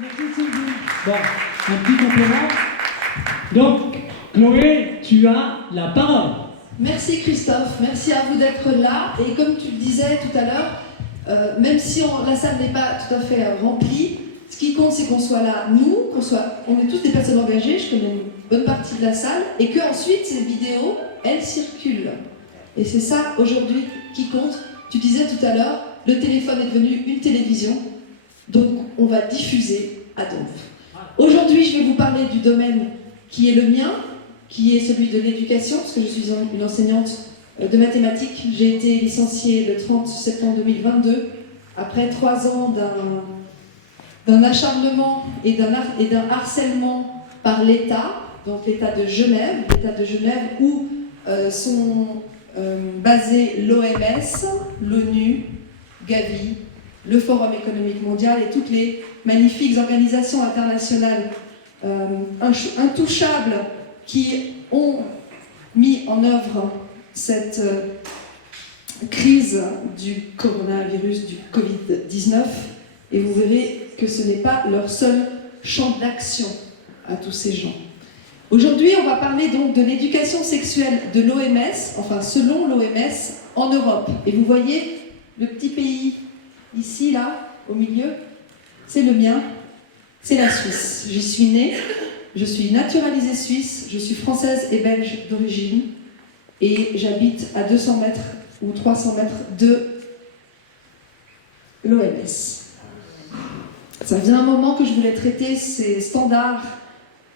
Merci Sylvie. Bon, un petit complément. Donc, Chloé, tu as la parole. Merci Christophe, merci à vous d'être là. Et comme tu le disais tout à l'heure, même si la salle n'est pas tout à fait remplie, ce qui compte c'est qu'on soit là, on est tous des personnes engagées, je connais une bonne partie de la salle, et qu'ensuite ces vidéos, elles circulent. Et c'est ça aujourd'hui qui compte. Tu disais tout à l'heure, le téléphone est devenu une télévision, donc on va diffuser à Donf. Aujourd'hui je vais vous parler du domaine qui est le mien, qui est celui de l'éducation, parce que je suis une enseignante de mathématiques. J'ai été licenciée le 30 septembre 2022, après 3 ans d'un acharnement et d'un harcèlement par l'État, donc l'État de Genève, où sont basés l'OMS, l'ONU, Gavi, le Forum économique mondial et toutes les magnifiques organisations internationales intouchables qui ont mis en œuvre cette crise du coronavirus, du Covid-19, et vous verrez que ce n'est pas leur seul champ d'action à tous ces gens. Aujourd'hui, on va parler donc de l'éducation sexuelle de l'OMS, enfin selon l'OMS, en Europe. Et vous voyez le petit pays ici, là, au milieu, c'est le mien, c'est la Suisse. J'y suis née. Je suis naturalisée suisse, je suis française et belge d'origine et j'habite à 200 mètres ou 300 mètres de l'OMS. Ça faisait un moment que je voulais traiter ces standards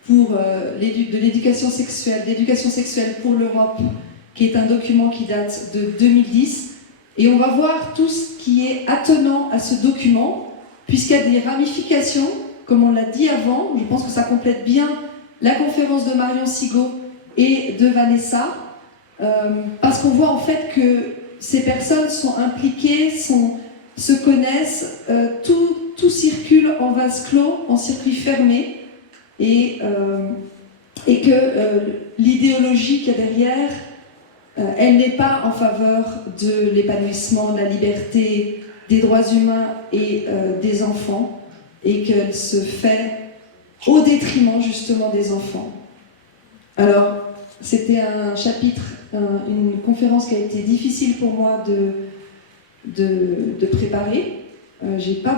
pour de l'éducation sexuelle pour l'Europe, qui est un document qui date de 2010. Et on va voir tout ce qui est attenant à ce document, puisqu'il y a des ramifications. Comme on l'a dit avant, je pense que ça complète bien la conférence de Marion Sigaud et de Vanessa, parce qu'on voit en fait que ces personnes sont impliquées, se connaissent, tout circule en vase clos, en circuit fermé, et que l'idéologie qu'il y a derrière, elle n'est pas en faveur de l'épanouissement, de la liberté, des droits humains et des enfants, et qu'elle se fait au détriment justement des enfants. Alors, c'était un chapitre, une conférence qui a été difficile pour moi de préparer. J'ai pas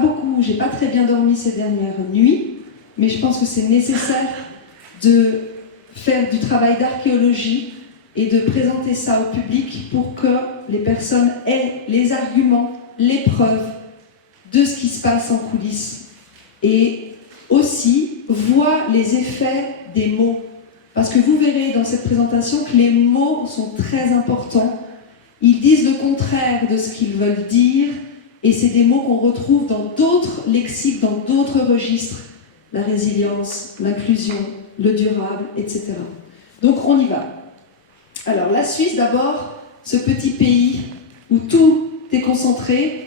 très bien dormi ces dernières nuits, mais je pense que c'est nécessaire de faire du travail d'archéologie et de présenter ça au public pour que les personnes aient les arguments, les preuves de ce qui se passe en coulisses. Et aussi voit les effets des mots. Parce que vous verrez dans cette présentation que les mots sont très importants. Ils disent le contraire de ce qu'ils veulent dire, et c'est des mots qu'on retrouve dans d'autres lexiques, dans d'autres registres. La résilience, l'inclusion, le durable, etc. Donc on y va. Alors la Suisse d'abord, ce petit pays où tout est concentré.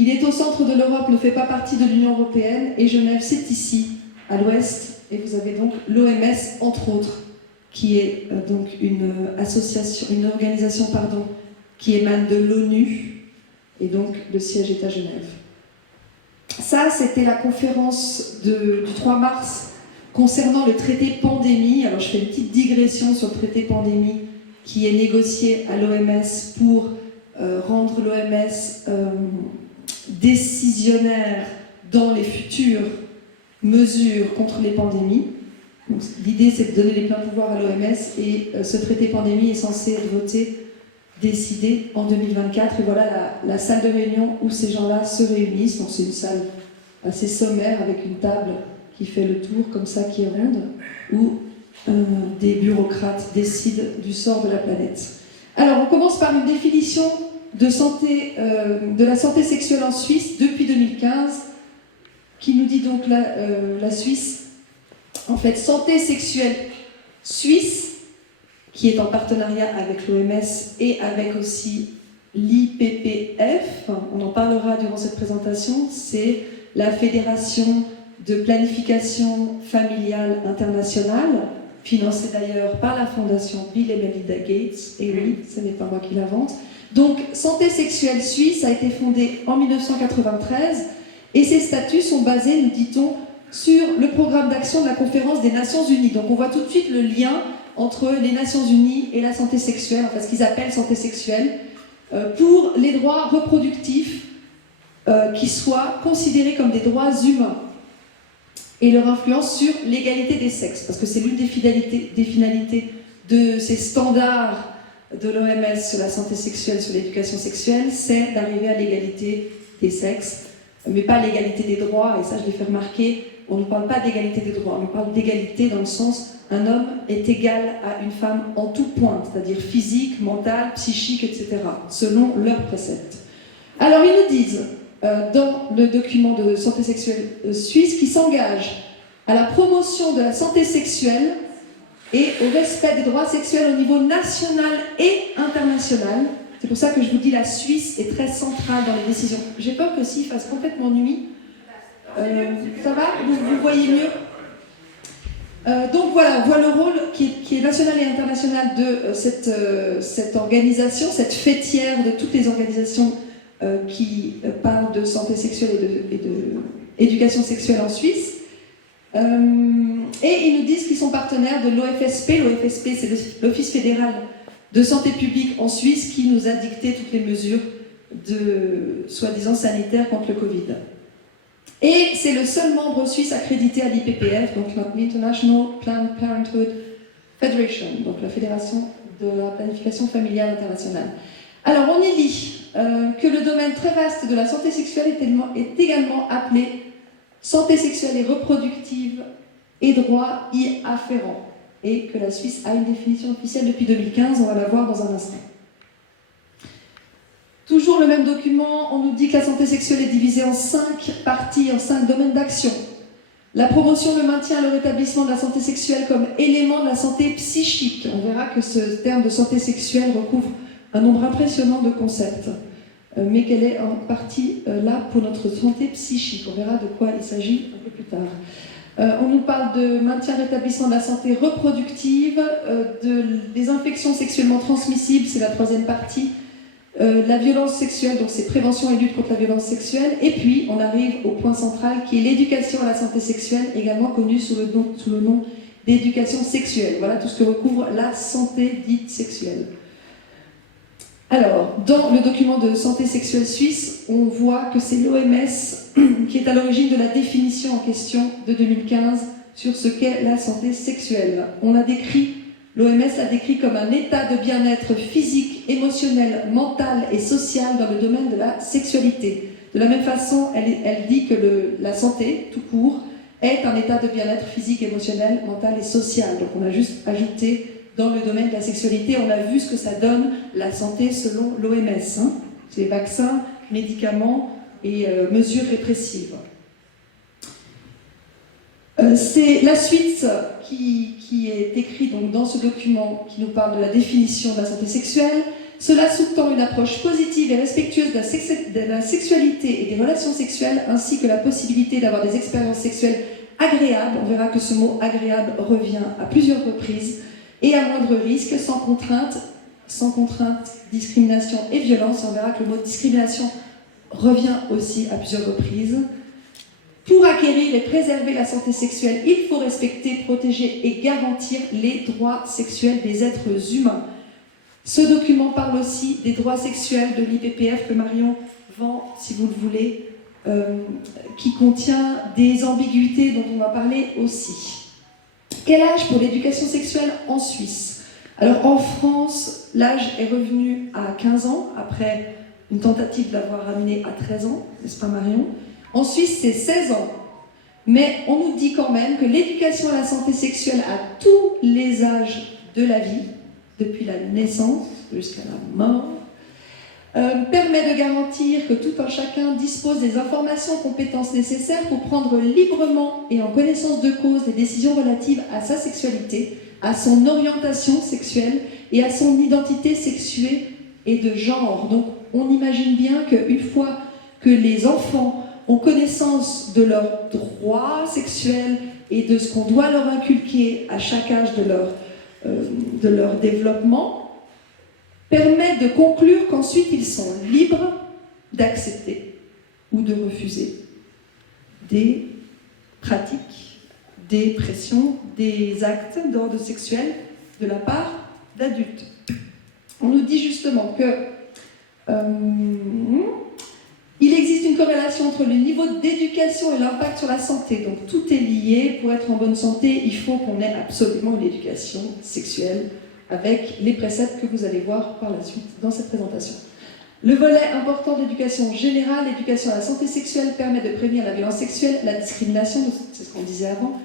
Il est au centre de l'Europe, ne fait pas partie de l'Union européenne, et Genève, c'est ici, à l'ouest, et vous avez donc l'OMS, entre autres, qui est donc une organisation qui émane de l'ONU, et donc le siège est à Genève. Ça, c'était la conférence du 3 mars concernant le traité pandémie. Alors je fais une petite digression sur le traité pandémie qui est négocié à l'OMS pour rendre l'OMS décisionnaire dans les futures mesures contre les pandémies. Donc, l'idée, c'est de donner les pleins pouvoirs à l'OMS, et ce traité pandémie est censé être voté, décidé en 2024. Et voilà la salle de réunion où ces gens-là se réunissent. Donc c'est une salle assez sommaire avec une table qui fait le tour, comme ça, qui est ronde, où des bureaucrates décident du sort de la planète. Alors, on commence par une définition de la santé sexuelle en Suisse depuis 2015, qui nous dit donc la Suisse, en fait, santé sexuelle suisse, qui est en partenariat avec l'OMS et avec aussi l'IPPF, on en parlera durant cette présentation, c'est la Fédération de planification familiale internationale, financée d'ailleurs par la fondation Bill et Melinda Gates, et oui, ce n'est pas moi qui l'invente. Donc, Santé sexuelle suisse a été fondée en 1993 et ses statuts sont basés, nous dit-on, sur le programme d'action de la conférence des Nations Unies. Donc on voit tout de suite le lien entre les Nations Unies et la santé sexuelle, enfin ce qu'ils appellent santé sexuelle, pour les droits reproductifs qui soient considérés comme des droits humains et leur influence sur l'égalité des sexes, parce que c'est l'une des finalités de ces standards de l'OMS sur la santé sexuelle, sur l'éducation sexuelle, c'est d'arriver à l'égalité des sexes, mais pas l'égalité des droits, et ça je l'ai fait remarquer, on ne parle pas d'égalité des droits, on parle d'égalité dans le sens un homme est égal à une femme en tout point, c'est-à-dire physique, mental, psychique, etc., selon leurs préceptes. Alors ils nous disent, dans le document de santé sexuelle suisse, qu'ils s'engagent à la promotion de la santé sexuelle et au respect des droits sexuels au niveau national et international. C'est pour ça que je vous dis la Suisse est très centrale dans les décisions. J'ai peur que s'il fasse complètement nuit. Ça va? Vous voyez mieux? Donc voilà, on voit le rôle qui est national et international de cette organisation, cette fêtière de toutes les organisations qui parlent de santé sexuelle et d'éducation sexuelle en Suisse. Et ils nous disent qu'ils sont partenaires de l'OFSP. L'OFSP, c'est l'Office fédéral de santé publique en Suisse qui nous a dicté toutes les mesures de soi-disant sanitaires contre le Covid. Et c'est le seul membre suisse accrédité à l'IPPF, donc l'International Planned Parenthood Federation, donc la Fédération de la planification familiale internationale. Alors on y lit que le domaine très vaste de la santé sexuelle est également appelé santé sexuelle et reproductive et droits y afférents, et que la Suisse a une définition officielle depuis 2015, on va la voir dans un instant. Toujours le même document, on nous dit que la santé sexuelle est divisée en 5 parties, en 5 domaines d'action. La promotion, le maintien et le rétablissement de la santé sexuelle comme élément de la santé psychique. On verra que ce terme de santé sexuelle recouvre un nombre impressionnant de concepts, mais qu'elle est en partie là pour notre santé psychique. On verra de quoi il s'agit un peu plus tard. On nous parle de maintien et rétablissement de la santé reproductive, des infections sexuellement transmissibles, c'est la 3e partie, la violence sexuelle, donc c'est prévention et lutte contre la violence sexuelle, et puis on arrive au point central qui est l'éducation à la santé sexuelle, également connue sous le nom d'éducation sexuelle. Voilà tout ce que recouvre la santé dite sexuelle. Alors, dans le document de santé sexuelle suisse, on voit que c'est l'OMS qui est à l'origine de la définition en question de 2015 sur ce qu'est la santé sexuelle. L'OMS l'a décrit comme un état de bien-être physique, émotionnel, mental et social dans le domaine de la sexualité. De la même façon, elle dit que la santé, tout court, est un état de bien-être physique, émotionnel, mental et social. Donc on a juste ajouté dans le domaine de la sexualité, on a vu ce que ça donne, la santé selon l'OMS. Hein. C'est vaccins, médicaments et mesures répressives. C'est la suite qui est écrite donc, dans ce document qui nous parle de la définition de la santé sexuelle. Cela sous-tend une approche positive et respectueuse de la sexualité et des relations sexuelles, ainsi que la possibilité d'avoir des expériences sexuelles agréables. On verra que ce mot agréable revient à plusieurs reprises, et à moindre risque, sans contrainte, discrimination et violence. On verra que le mot discrimination revient aussi à plusieurs reprises. Pour acquérir et préserver la santé sexuelle, il faut respecter, protéger et garantir les droits sexuels des êtres humains. Ce document parle aussi des droits sexuels de l'IPPF que Marion vend, si vous le voulez, qui contient des ambiguïtés dont on va parler aussi. Quel âge pour l'éducation sexuelle en Suisse? Alors en France, l'âge est revenu à 15 ans, après une tentative d'avoir ramené à 13 ans, n'est-ce pas Marion? En Suisse, c'est 16 ans. Mais on nous dit quand même que l'éducation à la santé sexuelle à tous les âges de la vie, depuis la naissance jusqu'à la mort, permet de garantir que tout un chacun dispose des informations et compétences nécessaires pour prendre librement et en connaissance de cause des décisions relatives à sa sexualité, à son orientation sexuelle et à son identité sexuée et de genre. Donc on imagine bien qu'une fois que les enfants ont connaissance de leurs droits sexuels et de ce qu'on doit leur inculquer à chaque âge de leur développement, permet de conclure qu'ensuite ils sont libres d'accepter ou de refuser des pratiques, des pressions, des actes d'ordre sexuel de la part d'adultes. On nous dit justement que il existe une corrélation entre le niveau d'éducation et l'impact sur la santé. Donc tout est lié. Pour être en bonne santé, il faut qu'on ait absolument une éducation sexuelle avec les préceptes que vous allez voir par la suite dans cette présentation. Le volet important de l'éducation générale, l'éducation à la santé sexuelle, permet de prévenir la violence sexuelle, la discrimination, c'est ce qu'on disait avant,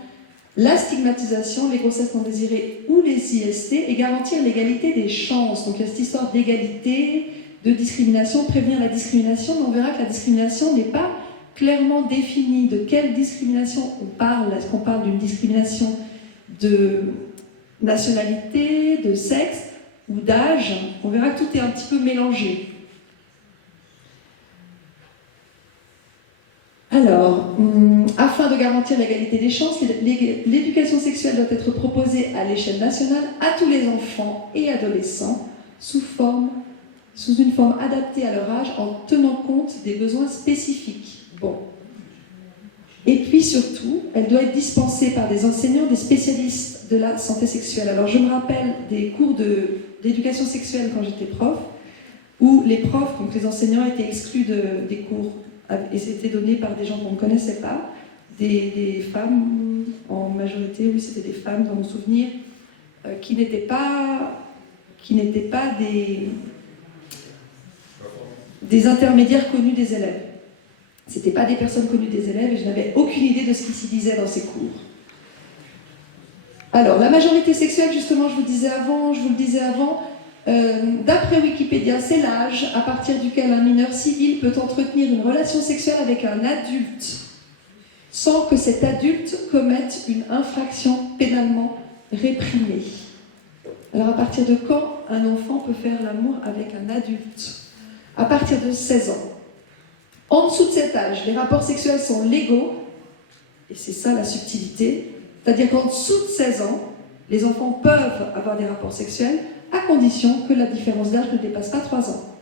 la stigmatisation, les grossesses non désirées ou les IST, et garantir l'égalité des chances. Donc il y a cette histoire d'égalité, de discrimination, prévenir la discrimination, mais on verra que la discrimination n'est pas clairement définie. De quelle discrimination on parle? Est-ce qu'on parle d'une discrimination de nationalité, de sexe ou d'âge? On verra que tout est un petit peu mélangé. Alors, afin de garantir l'égalité des chances, l'éducation sexuelle doit être proposée à l'échelle nationale à tous les enfants et adolescents sous une forme adaptée à leur âge en tenant compte des besoins spécifiques. Bon. Et puis surtout, elle doit être dispensée par des enseignants, des spécialistes de la santé sexuelle. Alors je me rappelle des cours d'éducation sexuelle quand j'étais prof, où les profs, donc les enseignants, étaient exclus des cours. Et c'était donné par des gens qu'on ne connaissait pas, des femmes en majorité, oui c'était des femmes dans mon souvenir, qui n'étaient pas des intermédiaires connus des élèves. C'était pas des personnes connues des élèves et je n'avais aucune idée de ce qui s'y disait dans ces cours. Alors, la majorité sexuelle, justement, je vous le disais avant, d'après Wikipédia, c'est l'âge à partir duquel un mineur civil peut entretenir une relation sexuelle avec un adulte sans que cet adulte commette une infraction pénalement réprimée. Alors à partir de quand un enfant peut faire l'amour avec un adulte? À partir de 16 ans. En dessous de cet âge, les rapports sexuels sont légaux, et c'est ça la subtilité, c'est-à-dire qu'en dessous de 16 ans, les enfants peuvent avoir des rapports sexuels à condition que la différence d'âge ne dépasse pas 3 ans.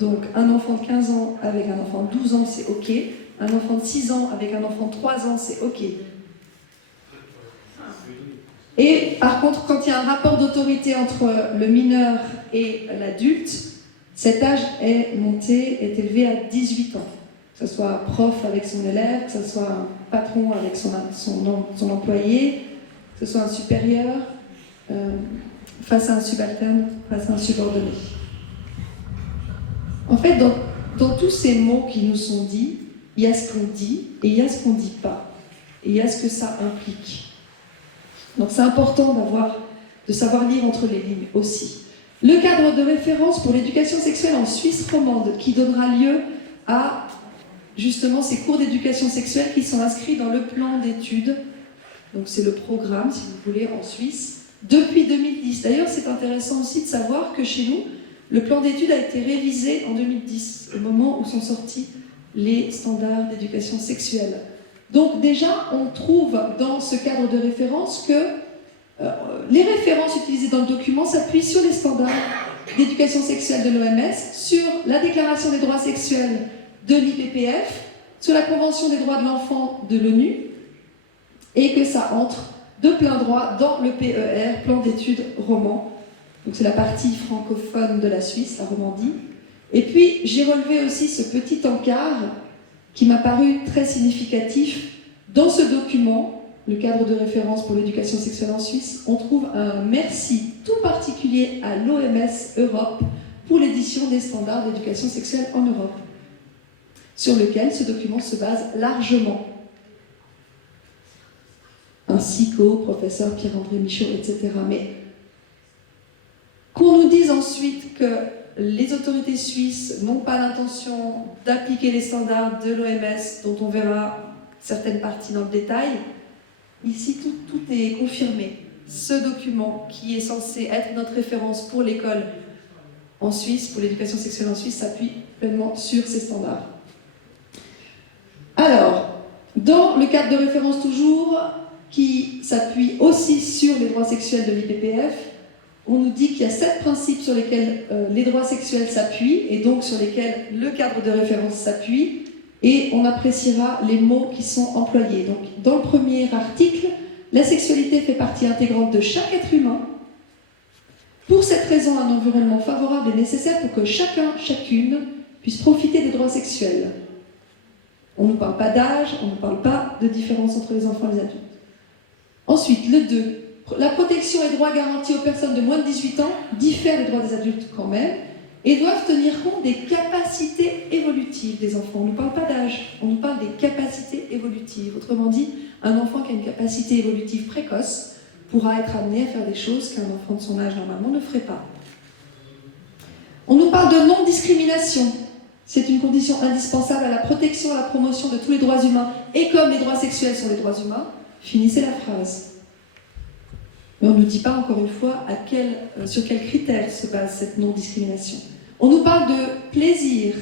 Donc, un enfant de 15 ans avec un enfant de 12 ans, c'est OK. Un enfant de 6 ans avec un enfant de 3 ans, c'est OK. Et par contre, quand il y a un rapport d'autorité entre le mineur et l'adulte, cet âge est élevé à 18 ans. Que ce soit un prof avec son élève, que ce soit un patron avec son employé, que ce soit un supérieur, face à un subalterne, face à un subordonné. En fait, dans tous ces mots qui nous sont dits, il y a ce qu'on dit et il y a ce qu'on ne dit pas. Et il y a ce que ça implique. Donc c'est important de savoir lire entre les lignes aussi. Le cadre de référence pour l'éducation sexuelle en Suisse romande, qui donnera lieu à justement ces cours d'éducation sexuelle qui sont inscrits dans le plan d'études. Donc c'est le programme, si vous voulez, en Suisse, depuis 2010. D'ailleurs, c'est intéressant aussi de savoir que chez nous, le plan d'études a été révisé en 2010, au moment où sont sortis les standards d'éducation sexuelle. Donc déjà, on trouve dans ce cadre de référence que les références utilisées dans le document s'appuient sur les standards d'éducation sexuelle de l'OMS, sur la Déclaration des droits sexuels de l'IPPF, sur la Convention des droits de l'enfant de l'ONU, et que ça entre de plein droit dans le PER, plan d'études roman. Donc c'est la partie francophone de la Suisse, la Romandie. Et puis j'ai relevé aussi ce petit encart qui m'a paru très significatif. Dans ce document, le cadre de référence pour l'éducation sexuelle en Suisse, on trouve un merci tout particulier à l'OMS Europe pour l'édition des standards d'éducation sexuelle en Europe, sur lequel ce document se base largement, ainsi qu'au professeur Pierre-André Michaud, etc. Mais qu'on nous dise ensuite que les autorités suisses n'ont pas l'intention d'appliquer les standards de l'OMS, dont on verra certaines parties dans le détail, ici tout est confirmé. Ce document, qui est censé être notre référence pour l'école en Suisse, pour l'éducation sexuelle en Suisse, s'appuie pleinement sur ces standards. Alors, dans le cadre de référence toujours, qui s'appuie aussi sur les droits sexuels de l'IPPF, on nous dit qu'il y a 7 principes sur lesquels les droits sexuels s'appuient, et donc sur lesquels le cadre de référence s'appuie, et on appréciera les mots qui sont employés. Donc, dans le premier article, la sexualité fait partie intégrante de chaque être humain. Pour cette raison, un environnement favorable est nécessaire pour que chacun, chacune puisse profiter des droits sexuels. On ne parle pas d'âge, on ne parle pas de différence entre les enfants et les adultes. Ensuite, le 2. La protection et droits garantis aux personnes de moins de 18 ans diffèrent des droits des adultes quand même et doivent tenir compte des capacités évolutives des enfants. On ne parle pas d'âge, on nous parle des capacités évolutives. Autrement dit, un enfant qui a une capacité évolutive précoce pourra être amené à faire des choses qu'un enfant de son âge normalement ne ferait pas. On nous parle de non-discrimination. C'est une condition indispensable à la protection et à la promotion de tous les droits humains. Et comme les droits sexuels sont des droits humains, finissez la phrase. Mais on ne nous dit pas, encore une fois, sur quels critères se base cette non-discrimination. On nous parle de plaisir.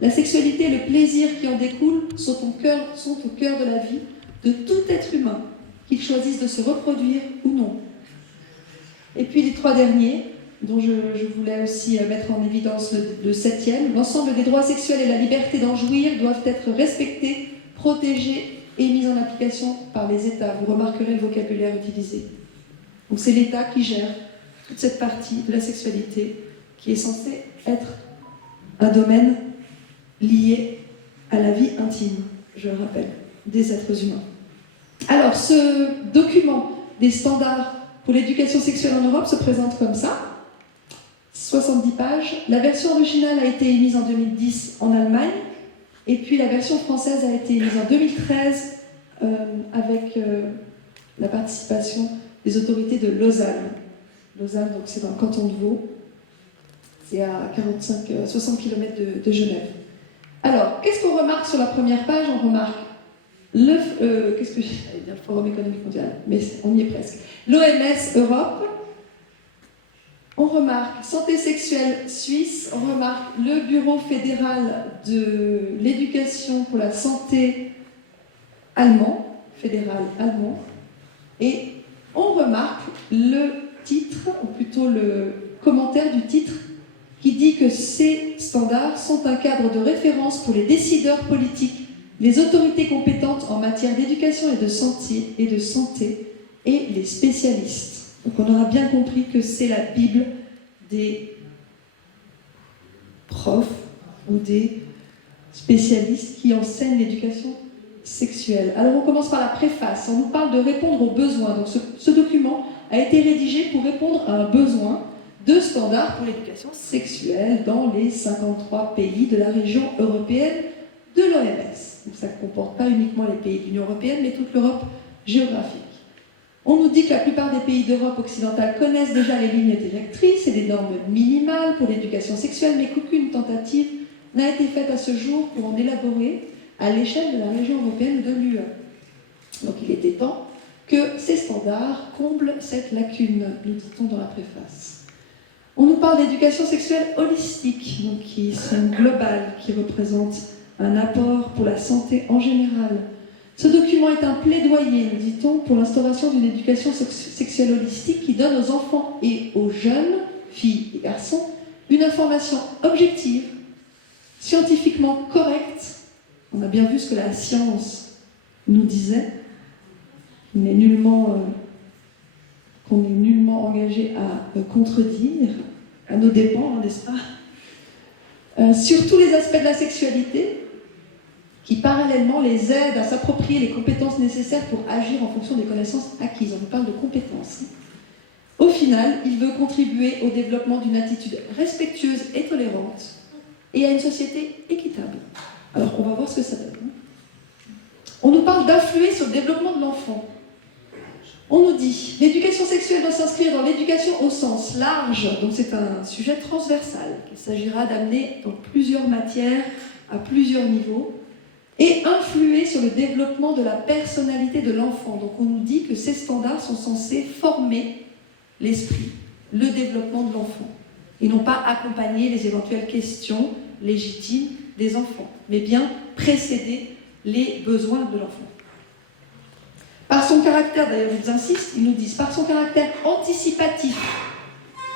La sexualité et le plaisir qui en découlent sont au cœur de la vie de tout être humain, qu'il choisisse de se reproduire ou non. Et puis les 3 derniers, dont je voulais aussi mettre en évidence le 7e, l'ensemble des droits sexuels et la liberté d'en jouir doivent être respectés, protégés et mis en application par les États. Vous remarquerez le vocabulaire utilisé. Donc c'est l'État qui gère toute cette partie de la sexualité qui est censée être un domaine lié à la vie intime, je le rappelle, des êtres humains. Alors, ce document des standards pour l'éducation sexuelle en Europe se présente comme ça. 70 pages. La version originale a été émise en 2010 en Allemagne, et puis la version française a été émise en 2013 avec la participation des autorités de Lausanne. Lausanne, donc c'est dans le canton de Vaud. C'est à 60 km de Genève. Alors, qu'est-ce qu'on remarque sur la première page? On remarque qu'est-ce que j'allais dire, le Forum économique mondial, mais on y est presque. L'OMS Europe. On remarque santé sexuelle suisse. On remarque le Bureau fédéral de l'éducation pour la santé fédéral allemand. Et on remarque le titre, ou plutôt le commentaire du titre, qui dit que ces standards sont un cadre de référence pour les décideurs politiques, les autorités compétentes en matière d'éducation et de santé et les spécialistes. Donc on aura bien compris que c'est la Bible des profs ou des spécialistes qui enseignent l'éducation sexuelle. Alors on commence par la préface. On nous parle de répondre aux besoins. Donc ce document a été rédigé pour répondre à un besoin de standards pour l'éducation sexuelle dans les 53 pays de la région européenne de l'OMS. Donc ça ne comporte pas uniquement les pays de l'Union européenne, mais toute l'Europe géographique. On nous dit que la plupart des pays d'Europe occidentale connaissent déjà les lignes directrices et les normes minimales pour l'éducation sexuelle, mais qu'aucune tentative n'a été faite à ce jour pour en élaborer à l'échelle de la région européenne de l'UE. Donc il était temps que ces standards comblent cette lacune, nous dit-on dans la préface. On nous parle d'éducation sexuelle holistique, donc qui sont globales, qui représentent un apport pour la santé en général. Ce document est un plaidoyer, nous dit-on, pour l'instauration d'une éducation sexuelle holistique qui donne aux enfants et aux jeunes, filles et garçons, une information objective, scientifiquement correcte. On a bien vu ce que la science nous disait, qu'on n'est nullement engagé à contredire, à nos dépens, n'est-ce pas, sur tous les aspects de la sexualité, qui parallèlement les aident à s'approprier les compétences nécessaires pour agir en fonction des connaissances acquises. On nous parle de compétences. Au final, il veut contribuer au développement d'une attitude respectueuse et tolérante et à une société équitable. Alors, on va voir ce que ça donne. On nous parle d'influer sur le développement de l'enfant. On nous dit l'éducation sexuelle doit s'inscrire dans l'éducation au sens large, donc c'est un sujet transversal qu'il s'agira d'amener dans plusieurs matières, à plusieurs niveaux, et influer sur le développement de la personnalité de l'enfant. Donc on nous dit que ces standards sont censés former l'esprit, le développement de l'enfant, et non pas accompagner les éventuelles questions légitimes des enfants, mais bien précéder les besoins de l'enfant. Par son caractère, d'ailleurs ils insistent, ils nous disent, par son caractère anticipatif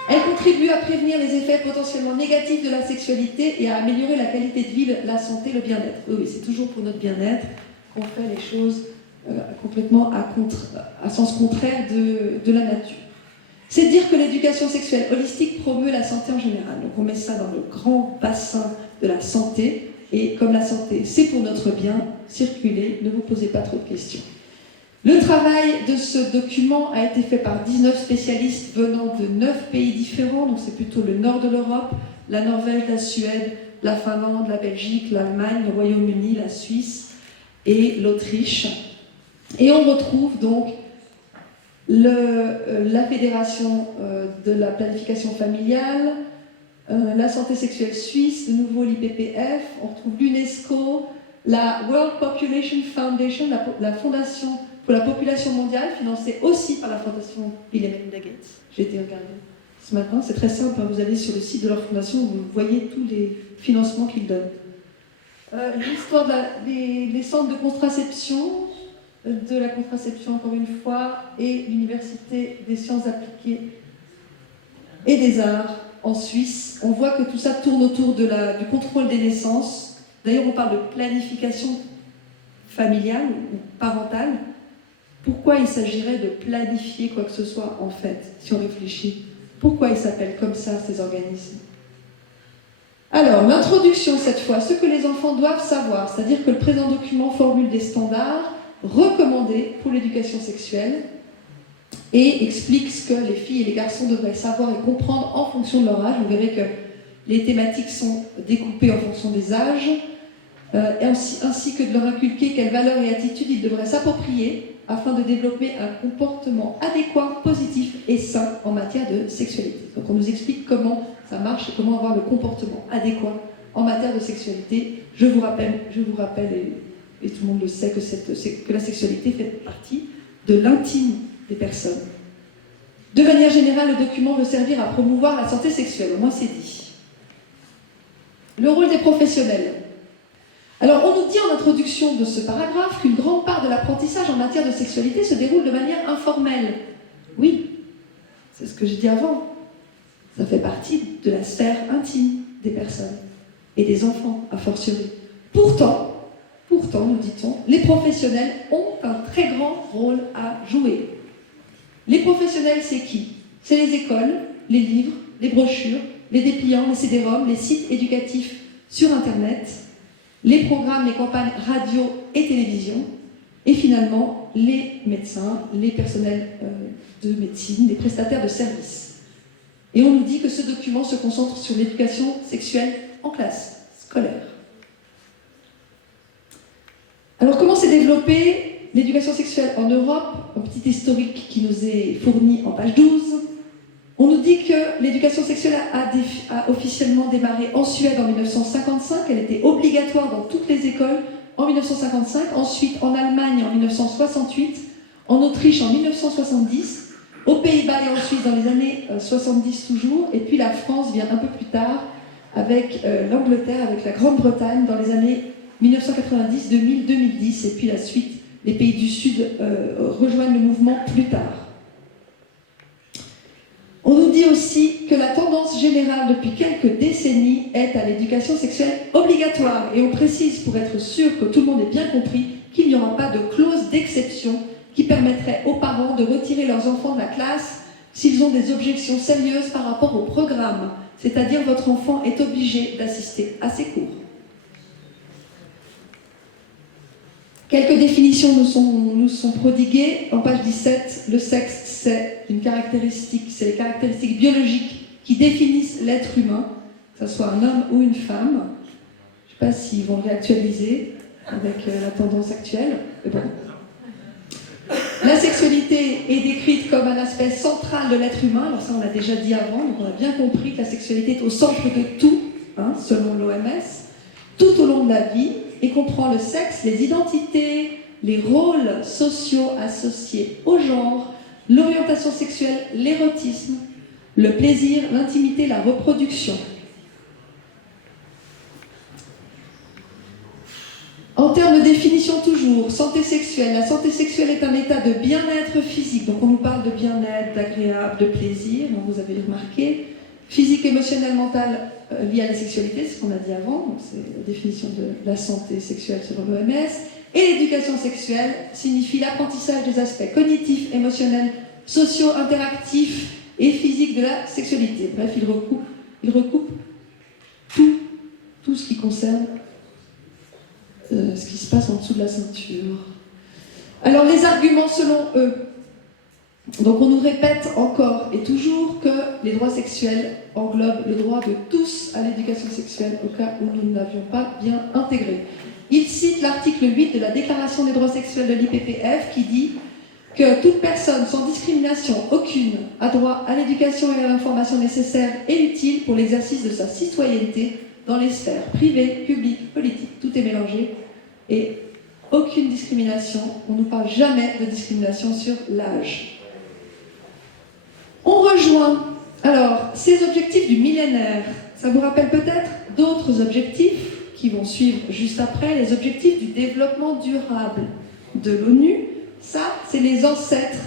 Elle contribue à prévenir les effets potentiellement négatifs de la sexualité et à améliorer la qualité de vie, la santé, le bien-être. Oui, c'est toujours pour notre bien-être qu'on fait les choses complètement à sens contraire de la nature. C'est dire que l'éducation sexuelle holistique promeut la santé en général. Donc on met ça dans le grand bassin de la santé. Et comme la santé, c'est pour notre bien, circulez, ne vous posez pas trop de questions. Le travail de ce document a été fait par 19 spécialistes venant de 9 pays différents, donc c'est plutôt le nord de l'Europe, la Norvège, la Suède, la Finlande, la Belgique, l'Allemagne, le Royaume-Uni, la Suisse et l'Autriche. Et on retrouve donc la Fédération de la planification familiale, la santé sexuelle suisse, de nouveau l'IPPF, on retrouve l'UNESCO, la World Population Foundation, la fondation pour la population mondiale, financée aussi par la fondation Bill et Melinda Gates. J'ai été regardée ce matin, c'est très simple, hein, vous allez sur le site de leur fondation, vous voyez tous les financements qu'ils donnent. L'histoire des centres de contraception, de la contraception encore une fois, et l'Université des sciences appliquées et des arts en Suisse. On voit que tout ça tourne autour du contrôle des naissances. D'ailleurs, on parle de planification familiale ou parentale. Pourquoi il s'agirait de planifier quoi que ce soit, en fait, si on réfléchit? Pourquoi ils s'appellent comme ça, ces organismes? Alors, l'introduction, cette fois, ce que les enfants doivent savoir, c'est-à-dire que le présent document formule des standards recommandés pour l'éducation sexuelle et explique ce que les filles et les garçons devraient savoir et comprendre en fonction de leur âge. Vous verrez que les thématiques sont découpées en fonction des âges, ainsi que de leur inculquer quelles valeurs et attitudes ils devraient s'approprier afin de développer un comportement adéquat, positif et sain en matière de sexualité. Donc on nous explique comment ça marche et comment avoir le comportement adéquat en matière de sexualité. Je vous rappelle et tout le monde le sait, que la sexualité fait partie de l'intime des personnes. De manière générale, le document veut servir à promouvoir la santé sexuelle, au moins c'est dit. Le rôle des professionnels. Alors, on nous dit en introduction de ce paragraphe qu'une grande part de l'apprentissage en matière de sexualité se déroule de manière informelle. Oui, c'est ce que j'ai dit avant. Ça fait partie de la sphère intime des personnes et des enfants, a fortiori. Pourtant, nous dit-on, les professionnels ont un très grand rôle à jouer. Les professionnels, c'est qui? C'est les écoles, les livres, les brochures, les dépliants, les CD-ROM, les sites éducatifs sur Internet, les programmes, les campagnes radio et télévision, et finalement les médecins, les personnels de médecine, les prestataires de services. Et on nous dit que ce document se concentre sur l'éducation sexuelle en classe scolaire. Alors comment s'est développée l'éducation sexuelle en Europe? Un petit historique qui nous est fourni en page 12. On nous dit que l'éducation sexuelle a officiellement démarré en Suède en 1955. Elle était obligatoire dans toutes les écoles en 1955. Ensuite en Allemagne en 1968. En Autriche en 1970. Aux Pays-Bas et en Suisse dans les années 70 toujours. Et puis la France vient un peu plus tard avec l'Angleterre, avec la Grande-Bretagne dans les années 1990, 2000, 2010. Et puis la suite, les pays du Sud rejoignent le mouvement plus tard. On nous dit aussi que la tendance générale depuis quelques décennies est à l'éducation sexuelle obligatoire. Et on précise, pour être sûr que tout le monde ait bien compris, qu'il n'y aura pas de clause d'exception qui permettrait aux parents de retirer leurs enfants de la classe s'ils ont des objections sérieuses par rapport au programme. C'est-à-dire votre enfant est obligé d'assister à ces cours. Quelques définitions nous sont prodiguées. En page 17, le sexe, c'est les caractéristiques biologiques qui définissent l'être humain, que ce soit un homme ou une femme. Je ne sais pas s'ils vont le réactualiser avec la tendance actuelle. Mais bon. La sexualité est décrite comme un aspect central de l'être humain. Alors ça, on l'a déjà dit avant, donc on a bien compris que la sexualité est au centre de tout, selon l'OMS, tout au long de la vie, et comprend le sexe, les identités, les rôles sociaux associés au genre, l'orientation sexuelle, l'érotisme, le plaisir, l'intimité, la reproduction. En termes de définition toujours, santé sexuelle. La santé sexuelle est un état de bien-être physique. Donc on nous parle de bien-être, d'agréable, de plaisir, hein, vous avez remarqué. Physique, émotionnel, mental lié à la sexualité, c'est ce qu'on a dit avant. Donc c'est la définition de la santé sexuelle selon l'OMS. Et l'éducation sexuelle signifie l'apprentissage des aspects cognitifs, émotionnels, sociaux, interactifs et physiques de la sexualité. Bref, il recoupe tout ce qui concerne ce qui se passe en dessous de la ceinture. Alors les arguments selon eux. Donc on nous répète encore et toujours que les droits sexuels englobent le droit de tous à l'éducation sexuelle au cas où nous ne l'avions pas bien intégré. Ils citent l'article 8 de la Déclaration des droits sexuels de l'IPPF qui dit que toute personne sans discrimination aucune a droit à l'éducation et à l'information nécessaires et utiles pour l'exercice de sa citoyenneté dans les sphères privées, publiques, politiques. Tout est mélangé et aucune discrimination. On ne parle jamais de discrimination sur l'âge. On rejoint alors ces objectifs du millénaire. Ça vous rappelle peut-être d'autres objectifs qui vont suivre juste après, les objectifs du développement durable de l'ONU. Ça, c'est les ancêtres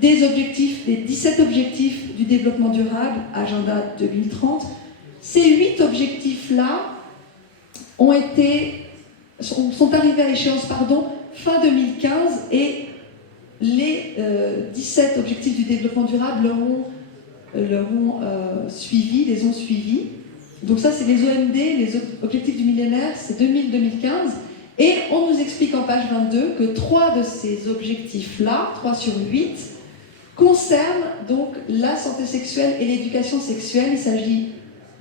des objectifs, des 17 objectifs du développement durable, Agenda 2030. Ces 8 objectifs-là sont arrivés à échéance fin 2015 et les 17 objectifs du développement durable les ont suivis. Donc ça, c'est les OMD, les objectifs du millénaire, c'est 2000-2015. Et on nous explique en page 22 que 3 de ces objectifs-là, 3 sur 8, concernent donc la santé sexuelle et l'éducation sexuelle. Il s'agit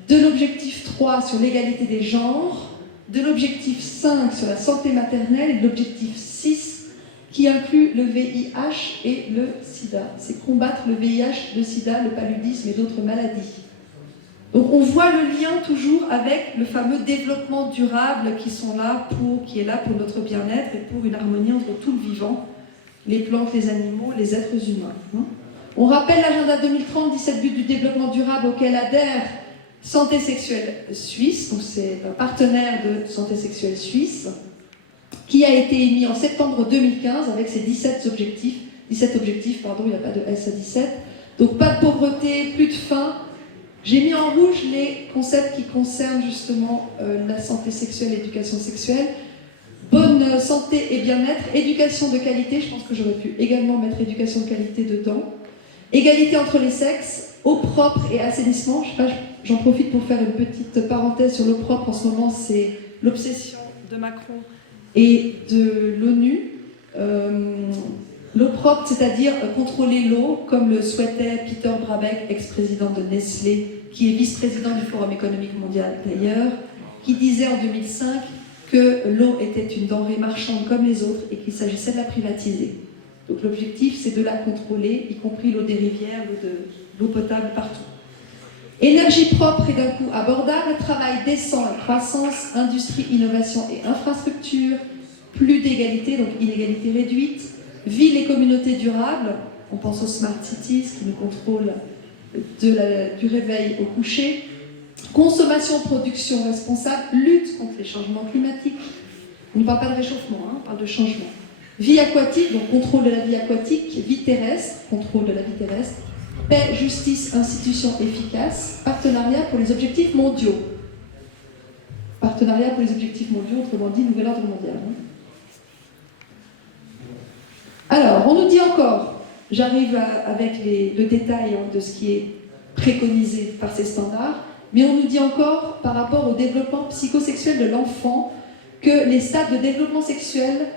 de l'objectif 3 sur l'égalité des genres, de l'objectif 5 sur la santé maternelle et de l'objectif 6 qui inclut le VIH et le sida. C'est combattre le VIH, le sida, le paludisme et d'autres maladies. Donc on voit le lien toujours avec le fameux développement durable qui est là pour notre bien-être et pour une harmonie entre tout le vivant, les plantes, les animaux, les êtres humains. On rappelle l'agenda 2030, 17 buts du développement durable auquel adhère Santé Sexuelle Suisse, donc c'est un partenaire de Santé Sexuelle Suisse, qui a été émis en septembre 2015 avec ses 17 objectifs, il n'y a pas de S à 17, donc pas de pauvreté, plus de faim. J'ai mis en rouge les concepts qui concernent justement la santé sexuelle et l'éducation sexuelle. Bonne santé et bien-être, éducation de qualité, je pense que j'aurais pu également mettre éducation de qualité dedans. Égalité entre les sexes, eau propre et assainissement. J'en profite pour faire une petite parenthèse sur l'eau propre. En ce moment, c'est l'obsession de Macron et de l'ONU. L'eau propre, c'est-à-dire contrôler l'eau, comme le souhaitait Peter Brabeck, ex-président de Nestlé, qui est vice-président du Forum économique mondial d'ailleurs, qui disait en 2005 que l'eau était une denrée marchande comme les autres et qu'il s'agissait de la privatiser. Donc l'objectif, c'est de la contrôler, y compris l'eau des rivières, l'eau potable partout. Énergie propre et d'un coût abordable, travail décent et croissance, industrie, innovation et infrastructure, plus d'égalité, donc inégalité réduite, ville et communauté durable, on pense aux smart cities qui nous contrôlent du réveil au coucher, consommation, production responsable, lutte contre les changements climatiques. On ne parle pas de réchauffement, on parle de changement. Vie aquatique, donc contrôle de la vie aquatique, vie terrestre, contrôle de la vie terrestre, paix, justice, institutions efficaces, partenariat pour les objectifs mondiaux. Partenariat pour les objectifs mondiaux, autrement dit, nouvel ordre mondial. Alors, on nous dit encore, j'arrive avec le détail de ce qui est préconisé par ces standards, mais on nous dit encore, par rapport au développement psychosexuel de l'enfant, que les stades de développement sexuel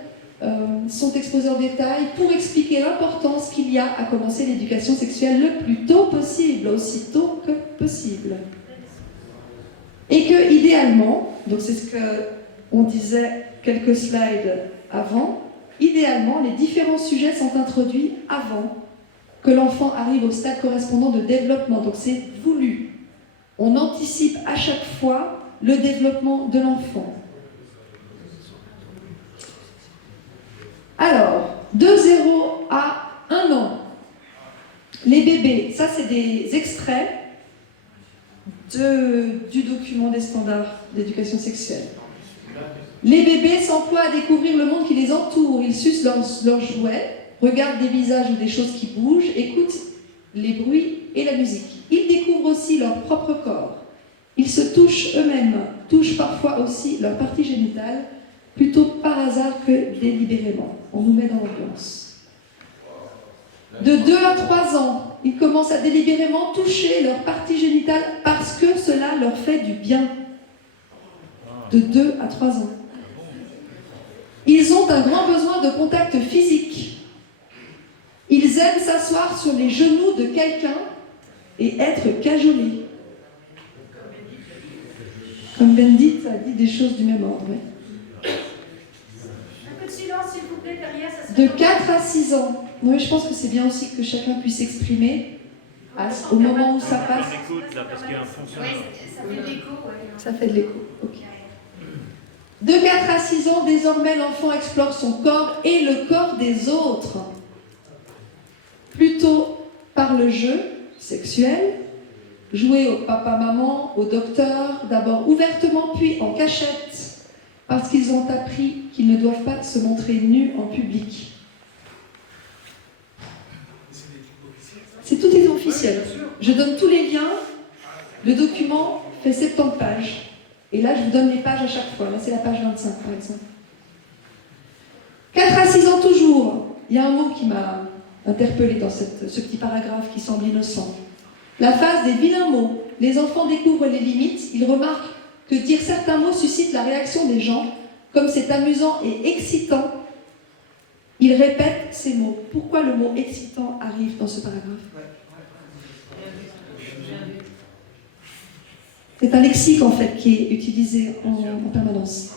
sont exposés en détail pour expliquer l'importance qu'il y a à commencer l'éducation sexuelle le plus tôt possible, aussi tôt que possible. Et que, idéalement, donc c'est ce qu'on disait quelques slides avant, idéalement, les différents sujets sont introduits avant que l'enfant arrive au stade correspondant de développement. Donc c'est voulu. On anticipe à chaque fois le développement de l'enfant. Alors, de 0 à 1 an, les bébés, ça c'est des extraits du document des standards d'éducation sexuelle. Les bébés s'emploient à découvrir le monde qui les entoure. Ils sucent leurs jouets, regardent des visages ou des choses qui bougent, écoutent les bruits et la musique. Ils découvrent aussi leur propre corps. Ils se touchent eux-mêmes, touchent parfois aussi leur partie génitale, plutôt par hasard que délibérément. On nous met dans l'ambiance. De 2 à 3 ans, ils commencent à délibérément toucher leur partie génitale parce que cela leur fait du bien. De 2 à 3 ans. Ils ont un grand besoin de contact physique. Ils aiment s'asseoir sur les genoux de quelqu'un et être cajolés. Comme Bendit a dit des choses du même ordre. Oui. Un peu de silence, s'il vous plaît, derrière. Ça De 4 à 6 ans. Oui, je pense que c'est bien aussi que chacun puisse s'exprimer au moment où ça passe. On écoute là parce qu'il y a un fond sonore. ça fait de l'écho, ouais. Ça fait de l'écho. Ok. De 4 à 6 ans, désormais, l'enfant explore son corps et le corps des autres. Plutôt par le jeu sexuel, jouer au papa-maman, au docteur, d'abord ouvertement, puis en cachette, parce qu'ils ont appris qu'ils ne doivent pas se montrer nus en public. Tout est officiel. Je donne tous les liens. Le document fait 70 pages. Et là, je vous donne les pages à chaque fois. Là, c'est la page 25, par exemple. 4 à 6 ans toujours. Il y a un mot qui m'a interpellée dans ce petit paragraphe qui semble innocent. La phase des vilains mots. Les enfants découvrent les limites. Ils remarquent que dire certains mots suscite la réaction des gens. Comme c'est amusant et excitant, ils répètent ces mots. Pourquoi le mot excitant arrive dans ce paragraphe ? C'est un lexique en fait qui est utilisé en permanence.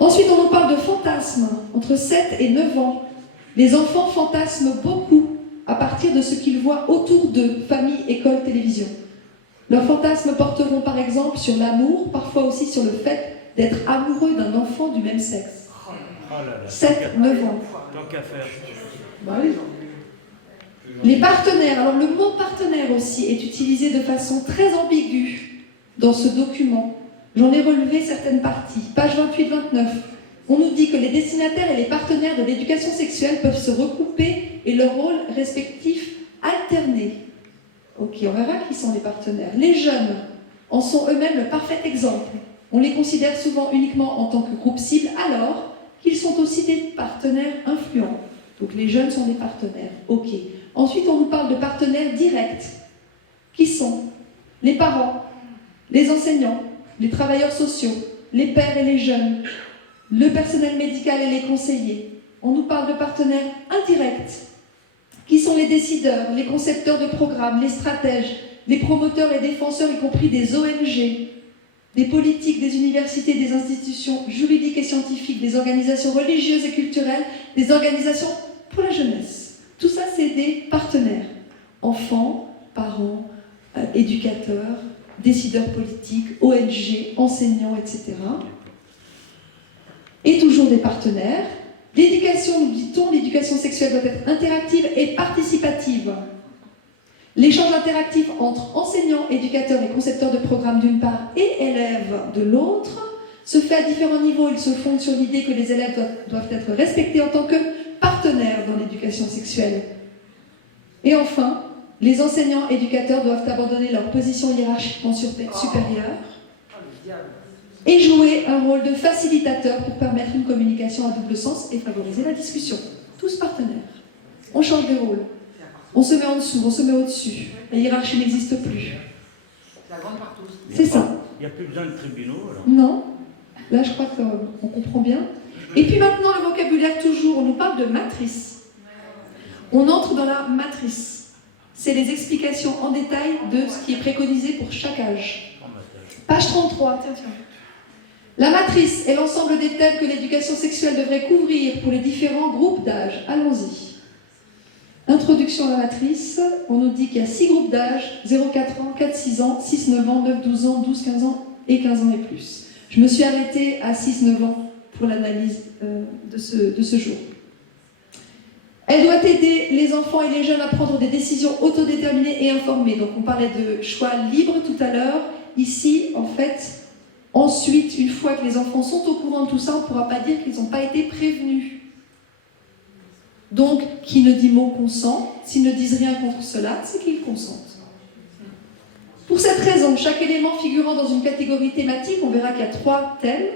Ensuite, on nous parle de fantasmes. Entre 7 et 9 ans, les enfants fantasment beaucoup à partir de ce qu'ils voient autour d'eux, famille, école, télévision. Leurs fantasmes porteront par exemple sur l'amour, parfois aussi sur le fait d'être amoureux d'un enfant du même sexe. 7-9 ans. Tant qu'à faire. Bah oui. Les partenaires. Alors le mot partenaire aussi est utilisé de façon très ambiguë dans ce document. J'en ai relevé certaines parties. Page 28-29. On nous dit que les destinataires et les partenaires de l'éducation sexuelle peuvent se recouper et leurs rôles respectifs alterner. Ok, on verra qui sont les partenaires. Les jeunes en sont eux-mêmes le parfait exemple. On les considère souvent uniquement en tant que groupe cible, alors qu'ils sont aussi des partenaires influents. Donc les jeunes sont des partenaires. Ok. Ensuite, on nous parle de partenaires directs, qui sont les parents, les enseignants, les travailleurs sociaux, les pères et les jeunes, le personnel médical et les conseillers. On nous parle de partenaires indirects, qui sont les décideurs, les concepteurs de programmes, les stratèges, les promoteurs et défenseurs, y compris des ONG, des politiques, des universités, des institutions juridiques et scientifiques, des organisations religieuses et culturelles, des organisations pour la jeunesse. Tout ça, c'est des partenaires. Enfants, parents, éducateurs, décideurs politiques, ONG, enseignants, etc. Et toujours des partenaires. L'éducation, nous dit-on, l'éducation sexuelle doit être interactive et participative. L'échange interactif entre enseignants, éducateurs et concepteurs de programmes d'une part et élèves de l'autre se fait à différents niveaux. Il se fonde sur l'idée que les élèves doivent être respectés en tant que partenaires dans l'éducation sexuelle. Et enfin, les enseignants éducateurs doivent abandonner leur position hiérarchiquement supérieure et jouer un rôle de facilitateur pour permettre une communication à double sens et favoriser la discussion. Tous partenaires. On change de rôle. On se met en dessous, on se met au-dessus. La hiérarchie n'existe plus. C'est ça. Il n'y a plus besoin de tribunaux alors. Non. Là, je crois qu'on comprend bien. Et puis maintenant, le vocabulaire toujours. On nous parle de matrice. On entre dans la matrice. C'est les explications en détail de ce qui est préconisé pour chaque âge. Page 33. Tiens. La matrice est l'ensemble des thèmes que l'éducation sexuelle devrait couvrir pour les différents groupes d'âge. Allons-y. Introduction à la matrice. On nous dit qu'il y a 6 groupes d'âge, 0-4 ans, 4-6 ans, 6-9 ans, 9-12 ans, 12-15 ans et 15 ans et plus. Je me suis arrêtée à 6-9 ans pour l'analyse de ce jour. Elle doit aider les enfants et les jeunes à prendre des décisions autodéterminées et informées. Donc on parlait de choix libre tout à l'heure. Ici, en fait, Ensuite, une fois que les enfants sont au courant de tout ça, on ne pourra pas dire qu'ils n'ont pas été prévenus. Donc, qui ne dit mot consent, s'ils ne disent rien contre cela, c'est qu'ils consentent. Pour cette raison, chaque élément figurant dans une catégorie thématique, on verra qu'il y a 3 thèmes,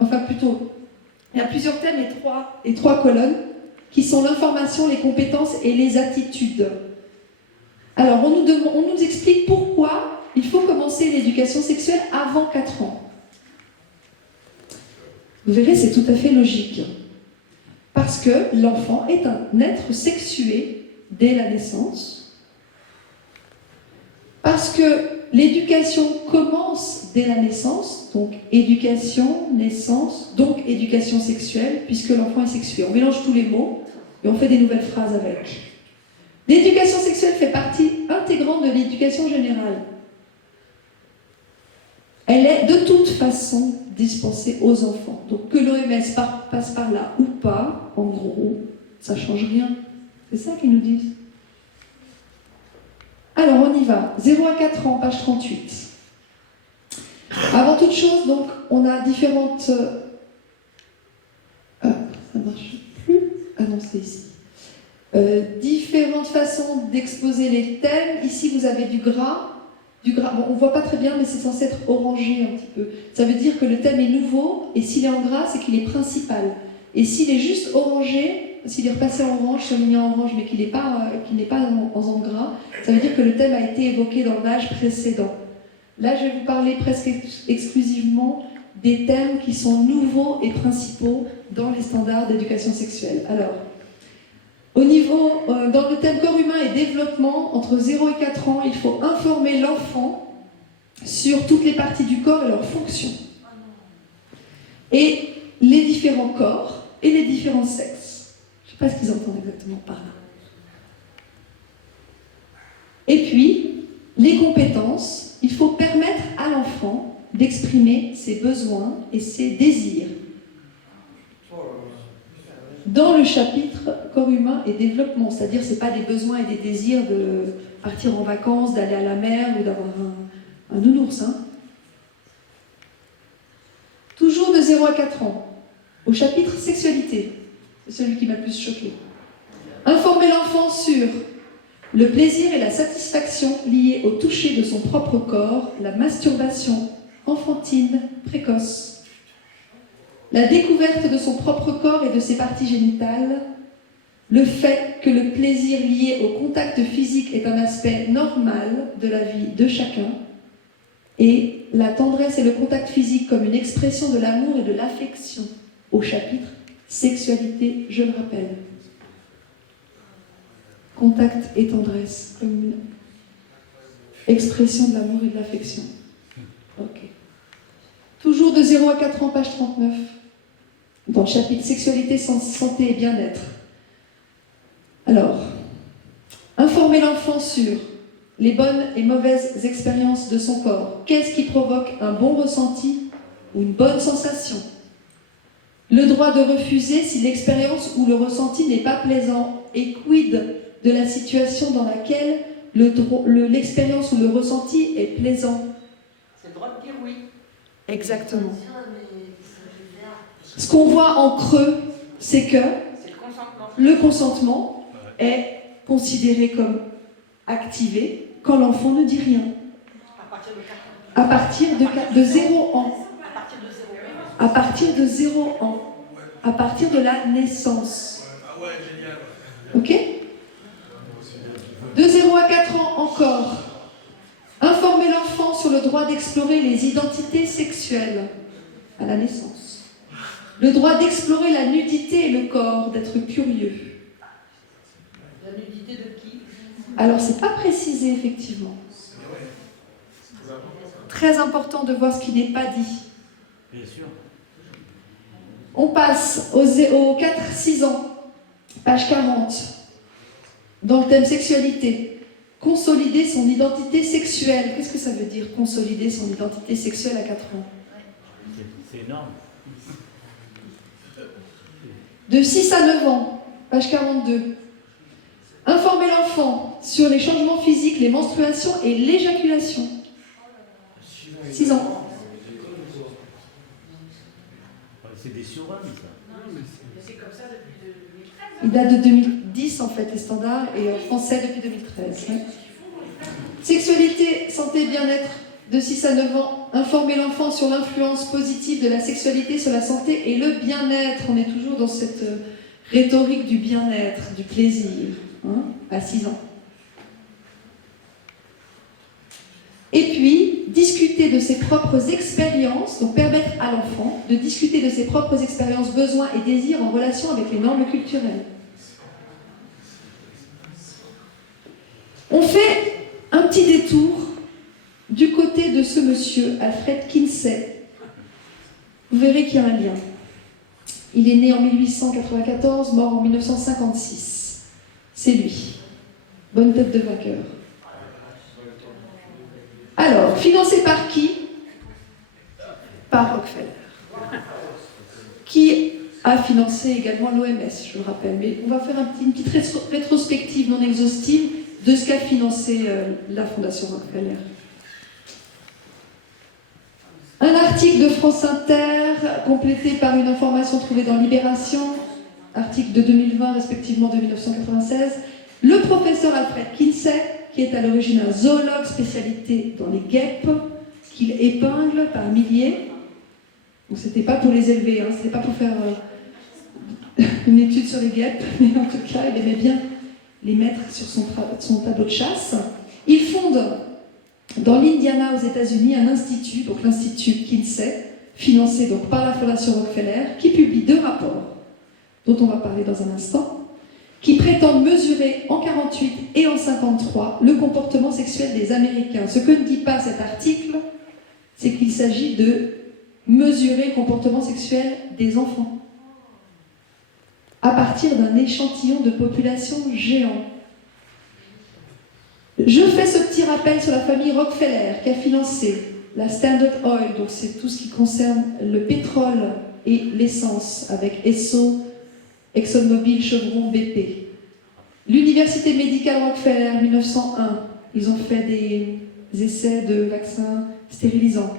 enfin plutôt, il y a plusieurs thèmes et 3 colonnes, qui sont l'information, les compétences et les attitudes. Alors, on nous explique pourquoi il faut commencer l'éducation sexuelle avant 4 ans. Vous verrez, c'est tout à fait logique. Parce que l'enfant est un être sexué dès la naissance. Parce que l'éducation commence dès la naissance, donc éducation, naissance, donc éducation sexuelle, puisque l'enfant est sexué. On mélange tous les mots et on fait des nouvelles phrases avec. L'éducation sexuelle fait partie intégrante de l'éducation générale. Elle est de toute façon dispensée aux enfants. Donc que l'OMS passe par là ou pas, en gros, ça ne change rien. C'est ça qu'ils nous disent. Alors on y va. 0 à 4 ans, page 38. Avant toute chose, donc, on a différentes... ça ne marche plus. Ah non, c'est ici. Différentes façons d'exposer les thèmes. Ici, vous avez du gras. Bon, on ne voit pas très bien, mais c'est censé être orangé un petit peu. Ça veut dire que le thème est nouveau, et s'il est en gras, c'est qu'il est principal. Et s'il est juste orangé, s'il est repassé en orange, surligné en orange, mais qu'il n'est pas en gras, ça veut dire que le thème a été évoqué dans l'âge précédent. Là, je vais vous parler presque exclusivement des thèmes qui sont nouveaux et principaux dans les standards d'éducation sexuelle. Alors, dans le thème corps humain et développement, entre 0 et 4 ans, il faut informer l'enfant sur toutes les parties du corps et leurs fonctions. Et les différents corps et les différents sexes. Je ne sais pas ce qu'ils entendent exactement par là. Et puis, les compétences, il faut permettre à l'enfant d'exprimer ses besoins et ses désirs. Dans le chapitre corps humain et développement, c'est-à-dire ce n'est pas des besoins et des désirs de partir en vacances, d'aller à la mer ou d'avoir un nounours. Hein. Toujours de 0 à 4 ans, au chapitre sexualité, c'est celui qui m'a le plus choqué. Informer l'enfant sur le plaisir et la satisfaction liés au toucher de son propre corps, la masturbation enfantine précoce. La découverte de son propre corps et de ses parties génitales, le fait que le plaisir lié au contact physique est un aspect normal de la vie de chacun, et la tendresse et le contact physique comme une expression de l'amour et de l'affection, au chapitre sexualité, je le rappelle. Contact et tendresse comme une expression de l'amour et de l'affection. Ok. Toujours de 0 à 4 ans, page 39, dans le chapitre sexualité, santé et bien-être. Alors, informer l'enfant sur les bonnes et mauvaises expériences de son corps. Qu'est-ce qui provoque un bon ressenti ou une bonne sensation? Le droit de refuser si l'expérience ou le ressenti n'est pas plaisant. Et quid de la situation dans laquelle l'expérience ou le ressenti est plaisant? C'est le droit de dire oui. Exactement. Ce qu'on voit en creux, c'est que le consentement est considéré comme activé quand l'enfant ne dit rien. À partir de 0 ans. À partir de 0 ans. À partir de la naissance. Ok? De 0 à 4 ans encore. Informer l'enfant sur le droit d'explorer les identités sexuelles à la naissance. Le droit d'explorer la nudité et le corps, d'être curieux. La nudité de qui? Alors, c'est pas précisé, effectivement. Très important de voir ce qui n'est pas dit. Bien sûr. On passe aux 4-6 ans, page 40, dans le thème sexualité. Consolider son identité sexuelle. Qu'est-ce que ça veut dire, consolider son identité sexuelle à 4 ans? C'est énorme. De 6 à 9 ans, page 42. Informer l'enfant sur les changements physiques, les menstruations et l'éjaculation. 6 ans. c'est des surhommes, ça. Mais c'est comme ça depuis 2013. Il date de 2010 en fait, les standards, et en français depuis 2013. Ouais. Sexualité, santé, bien-être de 6 à 9 ans. Informer l'enfant sur l'influence positive de la sexualité sur la santé et le bien-être. On est toujours dans cette rhétorique du bien-être, du plaisir, hein, à 6 ans. Et puis, discuter de ses propres expériences, donc permettre à l'enfant de discuter de ses propres expériences, besoins et désirs en relation avec les normes culturelles. On fait un petit détour du côté de ce monsieur, Alfred Kinsey. Vous verrez qu'il y a un lien. Il est né en 1894, mort en 1956. C'est lui. Bonne tête de vainqueur. Alors, financé par qui? Par Rockefeller. Qui a financé également l'OMS, je le rappelle. Mais on va faire une petite rétrospective non exhaustive de ce qu'a financé la Fondation Rockefeller. Un article de France Inter, complété par une information trouvée dans Libération, article de 2020, respectivement de 1996. Le professeur Alfred Kinsey, qui est à l'origine un zoologue spécialité dans les guêpes, qu'il épingle par milliers. Donc c'était pas pour les élever, hein, c'était pas pour faire une étude sur les guêpes, mais en tout cas, il aimait bien les mettre sur son tableau de chasse. Il fonde dans l'Indiana aux États-Unis un institut, donc l'Institut Kinsey, financé donc par la Fondation Rockefeller, qui publie 2 rapports, dont on va parler dans un instant, qui prétendent mesurer en 48 et en 53 le comportement sexuel des Américains. Ce que ne dit pas cet article, c'est qu'il s'agit de mesurer le comportement sexuel des enfants à partir d'un échantillon de population géant. Je fais ce petit rappel sur la famille Rockefeller qui a financé la Standard Oil, donc c'est tout ce qui concerne le pétrole et l'essence avec Esso, ExxonMobil, Chevron, BP. L'Université médicale Rockefeller, 1901, ils ont fait des essais de vaccins stérilisants.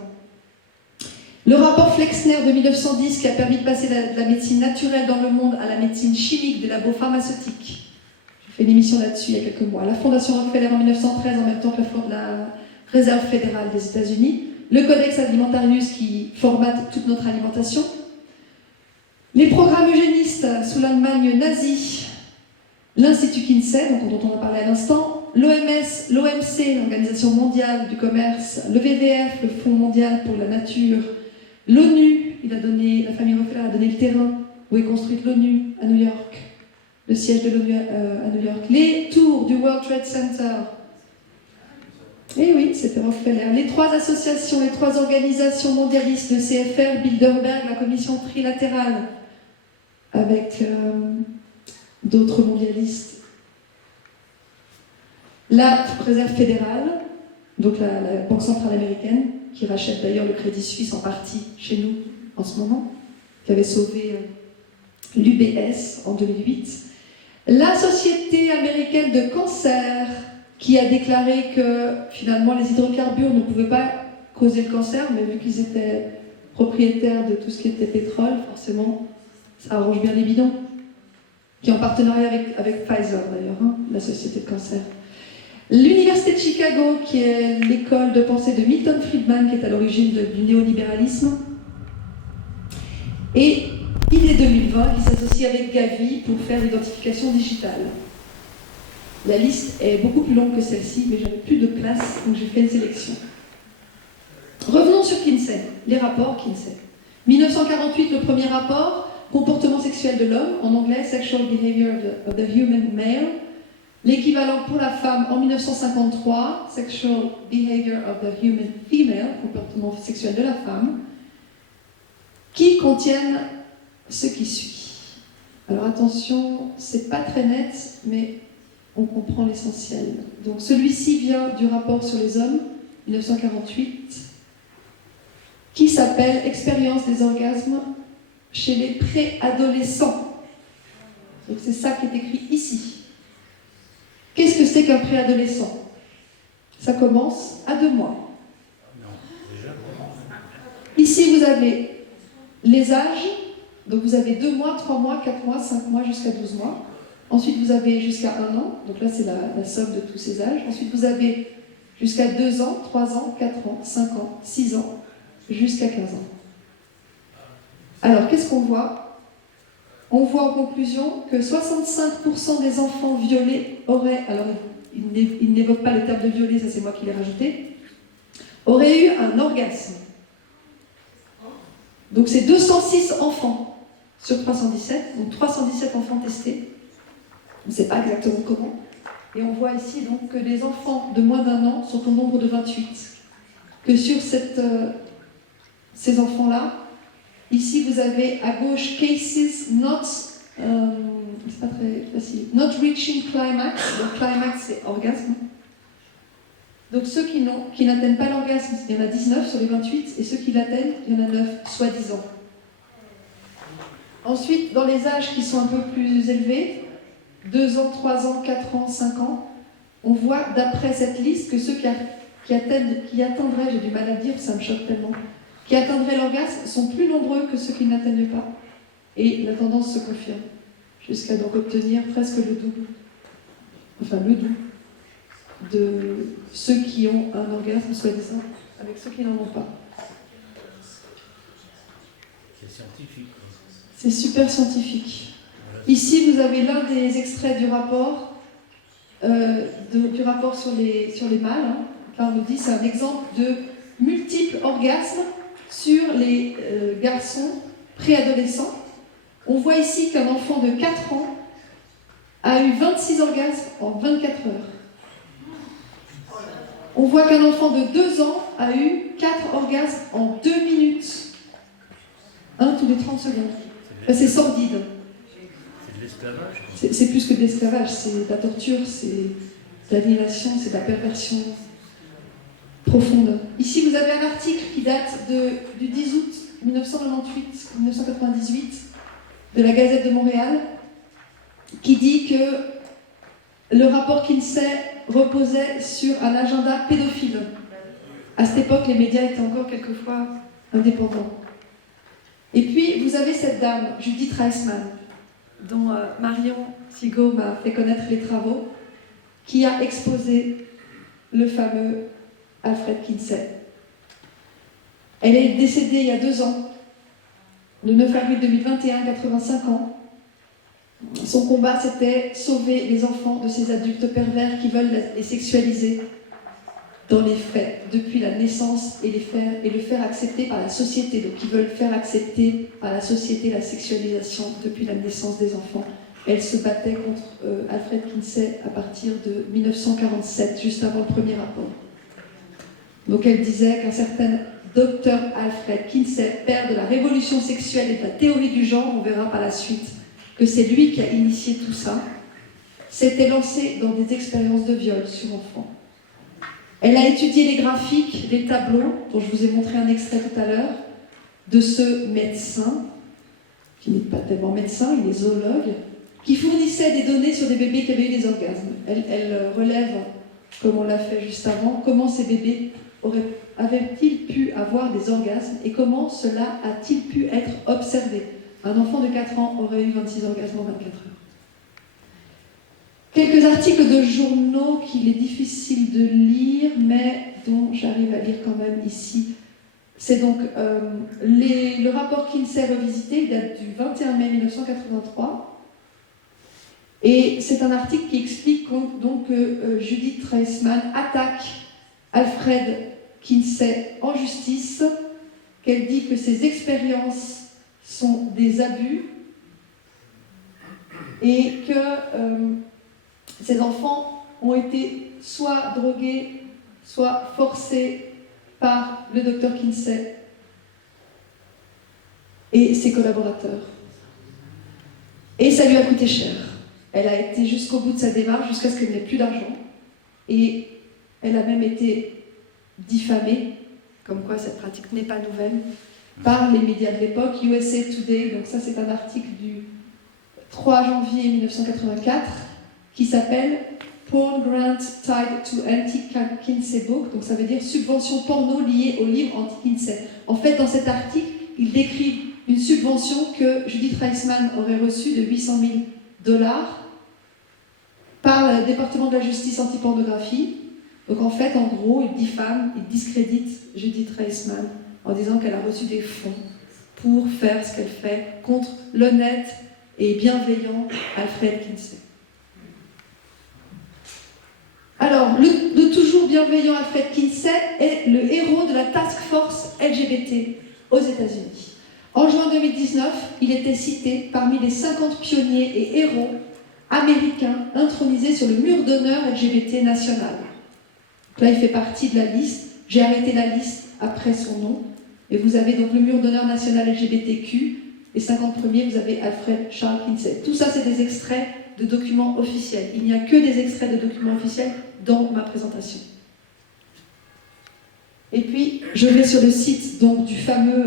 Le rapport Flexner de 1910 qui a permis de passer de la médecine naturelle dans le monde à la médecine chimique des labos pharmaceutiques. J'ai fait une émission là-dessus il y a quelques mois. La Fondation Rockefeller en 1913, en même temps que la Réserve fédérale des États-Unis. Le Codex Alimentarius qui formate toute notre alimentation. Les programmes eugénistes sous l'Allemagne nazie, l'Institut Kinsey, dont on a parlé à l'instant, l'OMS, l'OMC, l'Organisation mondiale du commerce, le WWF, le Fonds mondial pour la nature, l'ONU, la famille Rockefeller a donné le terrain où est construite l'ONU à New York, le siège de l'ONU à New York, les tours du World Trade Center. Eh oui, c'était Rockefeller. Les 3 associations, les 3 organisations mondialistes, le CFR, Bilderberg, la commission trilatérale, avec d'autres mondialistes. La Réserve fédérale, donc la Banque centrale américaine, qui rachète d'ailleurs le Crédit Suisse en partie chez nous en ce moment, qui avait sauvé l'UBS en 2008. La Société américaine de cancer, qui a déclaré que finalement les hydrocarbures ne pouvaient pas causer le cancer, mais vu qu'ils étaient propriétaires de tout ce qui était pétrole, forcément, ça arrange bien les bidons. Qui est en partenariat avec Pfizer d'ailleurs, hein, la société de cancer. L'Université de Chicago, qui est l'école de pensée de Milton Friedman, qui est à l'origine du néolibéralisme. Et Idée 2020, qui s'associe avec Gavi pour faire l'identification digitale. La liste est beaucoup plus longue que celle-ci, mais j'avais plus de place, donc j'ai fait une sélection. Revenons sur Kinsey, les rapports Kinsey. 1948, le premier rapport, comportement sexuel de l'homme, en anglais, Sexual Behavior of the Human Male. L'équivalent pour la femme en 1953, Sexual Behavior of the Human Female, comportement sexuel de la femme, qui contiennent ce qui suit. Alors attention, c'est pas très net, mais on comprend l'essentiel. Donc celui-ci vient du rapport sur les hommes, 1948, qui s'appelle Expérience des orgasmes chez les préadolescents. Donc c'est ça qui est écrit ici. Qu'est-ce que c'est qu'un préadolescent? Ça commence à 2 mois. Ici vous avez les âges Donc vous avez 2 mois, 3 mois, 4 mois, 5 mois, jusqu'à 12 mois. Ensuite, vous avez jusqu'à 1 an. Donc là, c'est la somme de tous ces âges. Ensuite, vous avez jusqu'à 2 ans, 3 ans, 4 ans, 5 ans, 6 ans, jusqu'à 15 ans. Alors, qu'est-ce qu'on voit? On voit en conclusion que 65% des enfants violés auraient, alors il n'évoque pas le terme de violer, ça c'est moi qui l'ai rajouté, auraient eu un orgasme. Donc c'est 206 enfants sur 317, donc 317 enfants testés. On ne sait pas exactement comment. Et on voit ici donc que les enfants de moins d'1 an sont au nombre de 28. Que sur ces enfants-là, ici vous avez à gauche cases not, c'est pas très facile, not reaching climax. Donc climax c'est orgasme. Donc ceux qui n'atteignent pas l'orgasme, il y en a 19 sur les 28, et ceux qui l'atteignent, il y en a 9, soi-disant. Ensuite, dans les âges qui sont un peu plus élevés, 2 ans, 3 ans, 4 ans, 5 ans, on voit d'après cette liste que ceux qui atteindraient, j'ai du mal à dire, ça me choque tellement, qui atteindraient l'orgasme sont plus nombreux que ceux qui n'atteignent pas. Et la tendance se confirme, jusqu'à donc obtenir presque le double, enfin le double, de ceux qui ont un orgasme, soi-disant, avec ceux qui n'en ont pas. C'est scientifique. C'est super scientifique. Ici, vous avez l'un des extraits du rapport, sur les mâles. Hein. Là, on nous dit c'est un exemple de multiples orgasmes sur les garçons préadolescents. On voit ici qu'un enfant de 4 ans a eu 26 orgasmes en 24 heures. On voit qu'un enfant de 2 ans a eu 4 orgasmes en 2 minutes. Un tous les 30 secondes. Enfin, c'est sordide. C'est de l'esclavage. C'est plus que de l'esclavage, c'est de la torture, c'est de l'aliénation, c'est de la perversion profonde. Ici, vous avez un article qui date du 10 août 1998 de la Gazette de Montréal qui dit que le rapport Kinsey reposait sur un agenda pédophile. À cette époque, les médias étaient encore quelquefois indépendants. Et puis, vous avez cette dame, Judith Reisman, dont Marion Sigaud m'a fait connaître les travaux, qui a exposé le fameux Alfred Kinsey. Elle est décédée il y a 2 ans, le 9 avril 2021, 85 ans. Son combat, c'était sauver les enfants de ces adultes pervers qui veulent les sexualiser dans les faits, depuis la naissance, et le faire accepter par la société. Donc, ils veulent faire accepter par la société la sexualisation depuis la naissance des enfants. Elle se battait contre Alfred Kinsey à partir de 1947, juste avant le premier rapport. Donc, elle disait qu'un certain docteur Alfred Kinsey, père de la révolution sexuelle et de la théorie du genre, on verra par la suite que c'est lui qui a initié tout ça, s'était lancé dans des expériences de viol sur enfants. Elle a étudié les graphiques, les tableaux, dont je vous ai montré un extrait tout à l'heure, de ce médecin, qui n'est pas tellement médecin, il est zoologue, qui fournissait des données sur des bébés qui avaient eu des orgasmes. Elle relève, comme on l'a fait juste avant, comment ces bébés avaient-ils pu avoir des orgasmes et comment cela a-t-il pu être observé. Un enfant de 4 ans aurait eu 26 orgasmes en 24 heures. Quelques articles de journaux qu'il est difficile de lire, mais dont j'arrive à lire quand même ici. C'est donc le rapport Kinsey revisité, il date du 21 mai 1983. Et c'est un article qui explique donc que Judith Reisman attaque Alfred Kinsey en justice, qu'elle dit que ses expériences sont des abus et que ces enfants ont été soit drogués, soit forcés par le docteur Kinsey et ses collaborateurs. Et ça lui a coûté cher. Elle a été jusqu'au bout de sa démarche, jusqu'à ce qu'elle n'ait plus d'argent. Et elle a même été diffamée, comme quoi cette pratique n'est pas nouvelle, par les médias de l'époque, USA Today. Donc ça, c'est un article du 3 janvier 1984 qui s'appelle Porn Grant Tied to Anti-Kinsey Book. Donc ça veut dire subvention porno liée au livre anti-Kinsey. En fait, dans cet article, ils décrivent une subvention que Judith Reisman aurait reçue de 800 000 $ par le département de la justice anti-pornographie. Donc en fait, en gros, il diffame, il discrédite Judith Reisman en disant qu'elle a reçu des fonds pour faire ce qu'elle fait contre l'honnête et bienveillant Alfred Kinsey. Alors, le toujours bienveillant Alfred Kinsey est le héros de la Task Force LGBT aux États-Unis. En juin 2019, il était cité parmi les 50 pionniers et héros américains intronisés sur le mur d'honneur LGBT national. Donc là, il fait partie de la liste. J'ai arrêté la liste après son nom. Et vous avez donc le mur d'honneur national LGBTQ. Les 50 premiers, vous avez Alfred Charles Kinsey. Tout ça, c'est des extraits de documents officiels. Il n'y a que des extraits de documents officiels dans ma présentation. Et puis, je vais sur le site donc, du fameux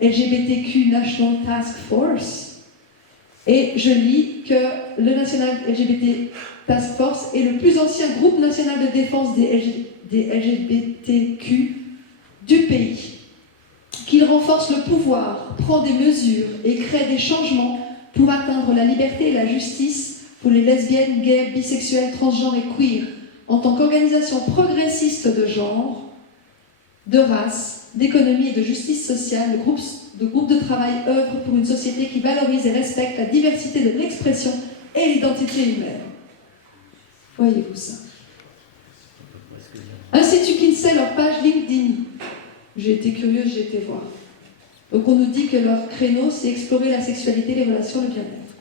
LGBTQ National Task Force et je lis que le National LGBT Task Force est le plus ancien groupe national de défense des LGBTQ du pays, qu'il renforce le pouvoir, prend des mesures et crée des changements pour atteindre la liberté et la justice pour les lesbiennes, gays, bisexuels, transgenres et queer, en tant qu'organisation progressiste de genre, de race, d'économie et de justice sociale. Le groupe de travail œuvre pour une société qui valorise et respecte la diversité de l'expression et l'identité humaine. Voyez-vous ça? Institut Kinsey, leur page LinkedIn. J'ai été curieuse, j'ai été voir. Donc on nous dit que leur créneau, c'est explorer la sexualité, les relations, le bien-être.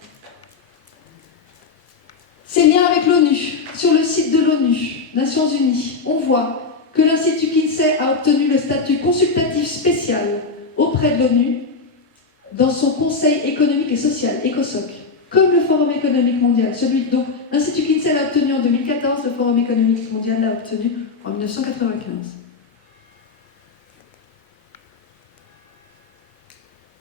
Ces liens avec l'ONU. Sur le site de l'ONU, Nations Unies, on voit que l'Institut Kinsey a obtenu le statut consultatif spécial auprès de l'ONU dans son Conseil économique et social, ECOSOC, comme le Forum économique mondial. Donc, l'Institut Kinsey l'a obtenu en 2014, le Forum économique mondial l'a obtenu en 1995.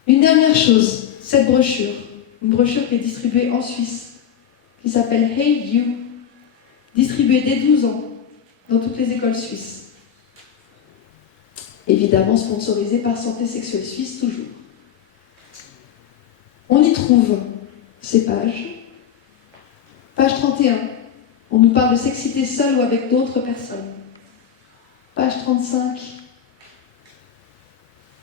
Une dernière chose, cette brochure, une brochure qui est distribuée en Suisse, qui s'appelle Hey You, distribuée dès 12 ans dans toutes les écoles suisses. Évidemment sponsorisée par Santé Sexuelle Suisse, toujours. On y trouve ces pages. Page 31, on nous parle de sexité seule ou avec d'autres personnes. Page 35,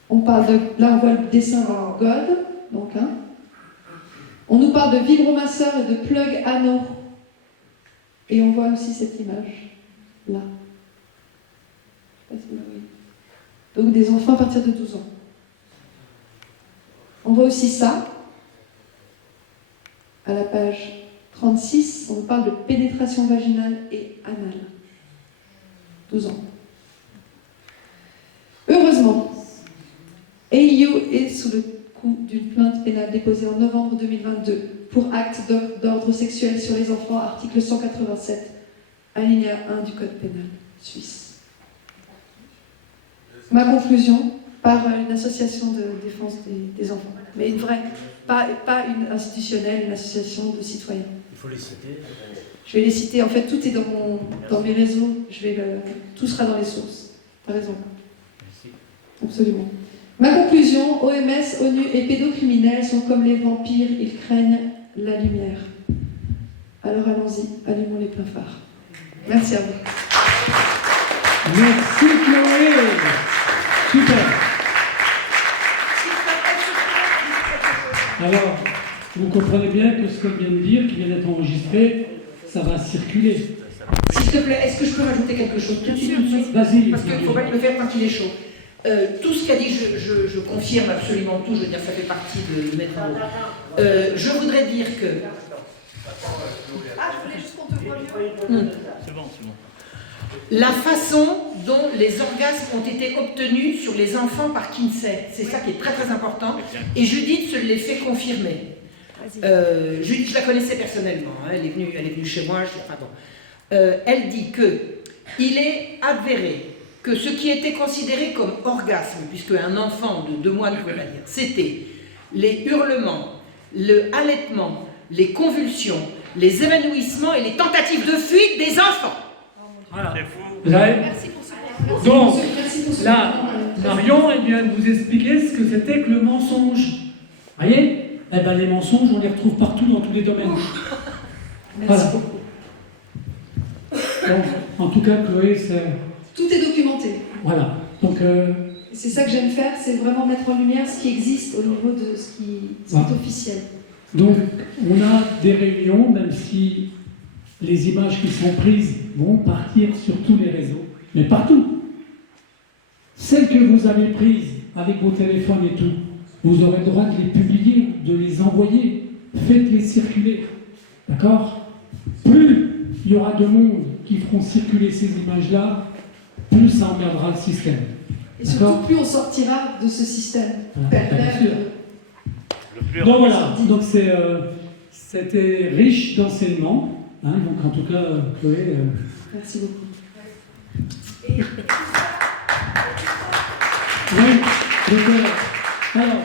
on parle de... Là, on voit le dessin d'un God, donc on nous parle de vibromasseur et de plug anneau. Et on voit aussi cette image, là. Je sais pas si vous la voyez. Donc des enfants à partir de 12 ans. On voit aussi ça, à la page 36, on parle de pénétration vaginale et anale. 12 ans. Heureusement, AU est sous le coup d'une plainte pénale déposée en novembre 2022 pour acte d'ordre sexuel sur les enfants, article 187, alinéa 1 du Code pénal suisse. Ma conclusion, par une association de défense des enfants, mais une vraie, pas une institutionnelle, une association de citoyens. Il faut les citer. Je vais les citer, en fait tout est dans mes réseaux, tout sera dans les sources. T'as raison. Merci. Absolument. Ma conclusion, OMS, ONU et pédocriminels sont comme les vampires, ils craignent la lumière. Alors allons-y, allumons les pleins phares. Merci à vous. Merci Chloé. Super. Alors, vous comprenez bien que ce qu'elle vient de dire, qui vient d'être enregistré, ça va circuler. S'il te plaît, est-ce que je peux rajouter quelque chose tout de suite? Vas-y. Parce qu'il ne faut pas le faire quand il est chaud. Tout ce qu'a dit, je confirme absolument tout, je veux dire, ça fait partie de mes travaux. Je voudrais dire que... Ah, je voulais juste qu'on te voit mieux. C'est bon, c'est bon. La façon dont les orgasmes ont été obtenus sur les enfants par Kinsey, c'est ça qui est très très important. Et Judith se les fait confirmer. Judith, je la connaissais personnellement, hein, elle est venue chez moi, elle dit que il est avéré que ce qui était considéré comme orgasme, puisque un enfant de 2 mois ne pouvait pas dire, c'était les hurlements, le halètement, les convulsions, les évanouissements et les tentatives de fuite des enfants. Voilà. Merci pour ce Donc, là, Marion, elle vient de vous expliquer ce que c'était que le mensonge. Voyez? Eh ben, les mensonges, on les retrouve partout dans tous les domaines. Merci Voilà. beaucoup. Donc, en tout cas, Chloé, c'est... Tout est documenté. Voilà. Donc, Et c'est ça que j'aime faire, c'est vraiment mettre en lumière ce qui existe au niveau de ce qui est officiel. donc, on a des réunions, même si les images qui sont prises vont partir sur tous les réseaux, mais partout. Celles que vous avez prises avec vos téléphones et tout, vous aurez le droit de les publier, de les envoyer. Faites-les circuler. D'accord? Plus il y aura de monde qui feront circuler ces images-là, plus ça emmerdera le système. Et surtout, plus on sortira de ce système pervers. Donc voilà, donc c'était riche d'enseignements. Hein, donc en tout cas, Chloé... Merci beaucoup. Oui, donc, alors,